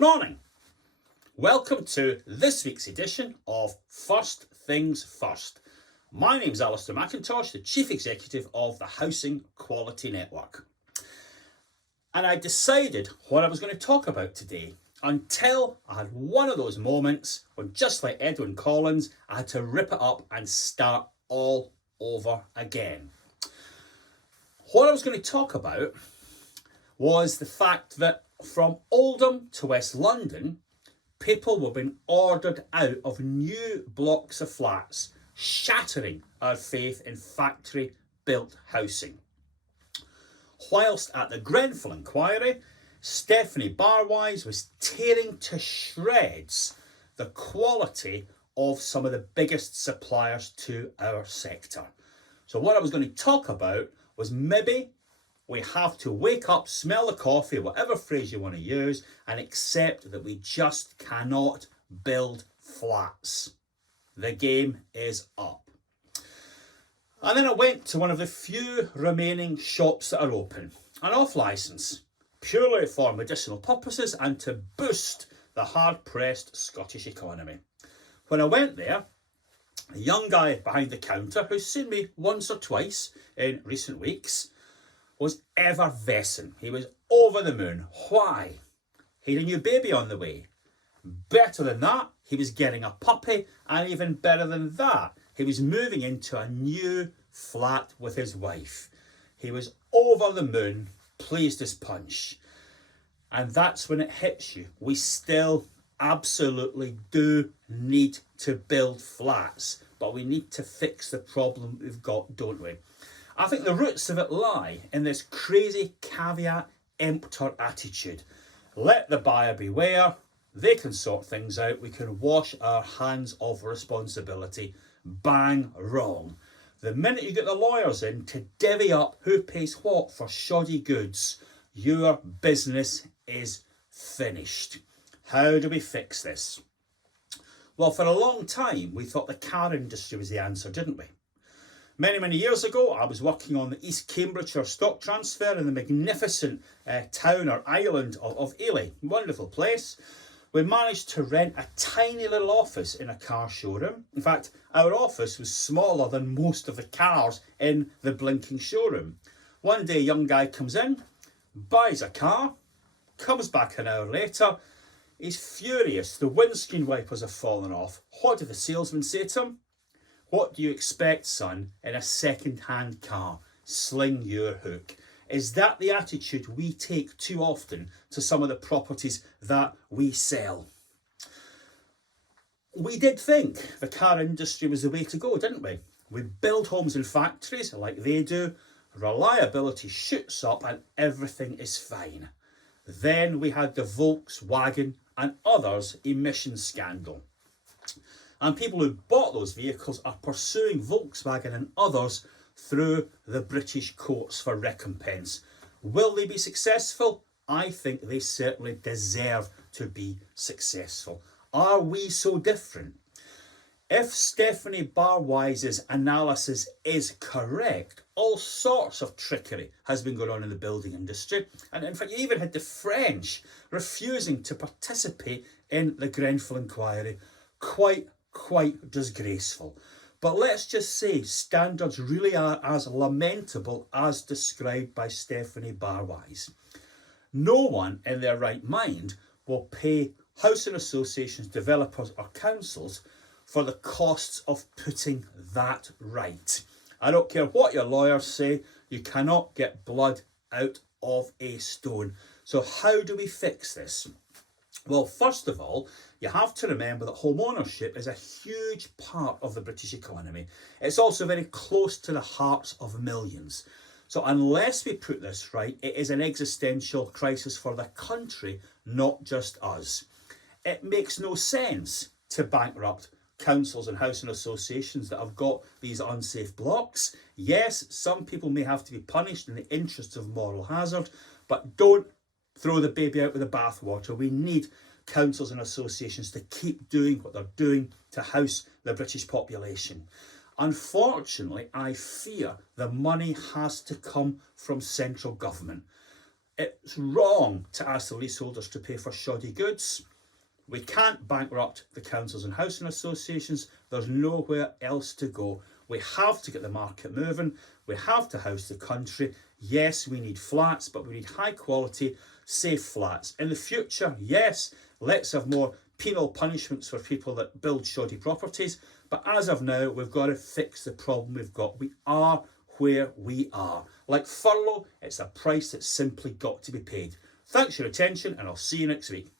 Good morning. Welcome to this week's edition of First Things First. My name's Alistair McIntosh, the Chief Executive of the Housing Quality Network. And I decided what I was going to talk about today until I had one of those moments when, just like Edwyn Collins, I had to rip it up and start all over again. What I was going to talk about was the fact that from Oldham to West London, people were being ordered out of new blocks of flats, shattering our faith in factory-built housing. Whilst at the Grenfell inquiry, Stephanie Barwise was tearing to shreds the quality of some of the biggest suppliers to our sector. So what I was going to talk about was maybe we have to wake up, smell the coffee, whatever phrase you want to use, and accept that we just cannot build flats. The game is up. And then I went to one of the few remaining shops that are open, and off licence, purely for medicinal purposes and to boost the hard-pressed Scottish economy. When I went there, a young guy behind the counter, who's seen me once or twice in recent weeks, was effervescent. He was over the moon. Why? He had a new baby on the way. Better than that, he was getting a puppy, and even better than that, he was moving into a new flat with his wife. He was over the moon, pleased as punch. And that's when it hits you. We still absolutely do need to build flats, but we need to fix the problem we've got, don't we? I think the roots of it lie in this crazy caveat emptor attitude. Let the buyer beware. They can sort things out. We can wash our hands of responsibility. Bang, wrong. The minute you get the lawyers in to divvy up who pays what for shoddy goods, your business is finished. How do we fix this? Well, for a long time, we thought the car industry was the answer, didn't we? Many years ago, I was working on the East Cambridgeshire stock transfer in the magnificent town or island of Ely. Wonderful place. We managed to rent a tiny little office in a car showroom. In fact, our office was smaller than most of the cars in the blinking showroom. One day, a young guy comes in, buys a car, comes back an hour later. He's furious. The windscreen wipers have fallen off. What did the salesman say to him? What do you expect, son, in a second-hand car? Sling your hook. Is that the attitude we take too often to some of the properties that we sell? We did think the car industry was the way to go, didn't we? We build homes and factories like they do, reliability shoots up and everything is fine. Then we had the Volkswagen and others emission scandal. And people who bought those vehicles are pursuing Volkswagen and others through the British courts for recompense. Will they be successful? I think they certainly deserve to be successful. Are we so different? If Stephanie Barwise's analysis is correct, all sorts of trickery has been going on in the building industry. And in fact, you even had the French refusing to participate in the Grenfell inquiry. Quite disgraceful. But let's just say standards really are as lamentable as described by Stephanie Barwise. No one in their right mind will pay housing associations, developers or councils for the costs of putting that right. I don't care what your lawyers say, you cannot get blood out of a stone. So how do we fix this? Well, first of all, you have to remember that home ownership is a huge part of the British economy. It's also very close to the hearts of millions. So unless we put this right, it is an existential crisis for the country, not just us. It makes no sense to bankrupt councils and housing associations that have got these unsafe blocks. Yes, some people may have to be punished in the interests of moral hazard, but don't throw the baby out with the bathwater. We need councils and associations to keep doing what they're doing to house the British population. Unfortunately, I fear the money has to come from central government. It's wrong to ask the leaseholders to pay for shoddy goods. We can't bankrupt the councils and housing associations. There's nowhere else to go. We have to get the market moving. We have to house the country. Yes, we need flats, but we need high quality, safe flats. In the future, yes, let's have more penal punishments for people that build shoddy properties. But as of now, we've got to fix the problem we've got. We are where we are. Like furlough, it's a price that's simply got to be paid. Thanks for your attention, and I'll see you next week.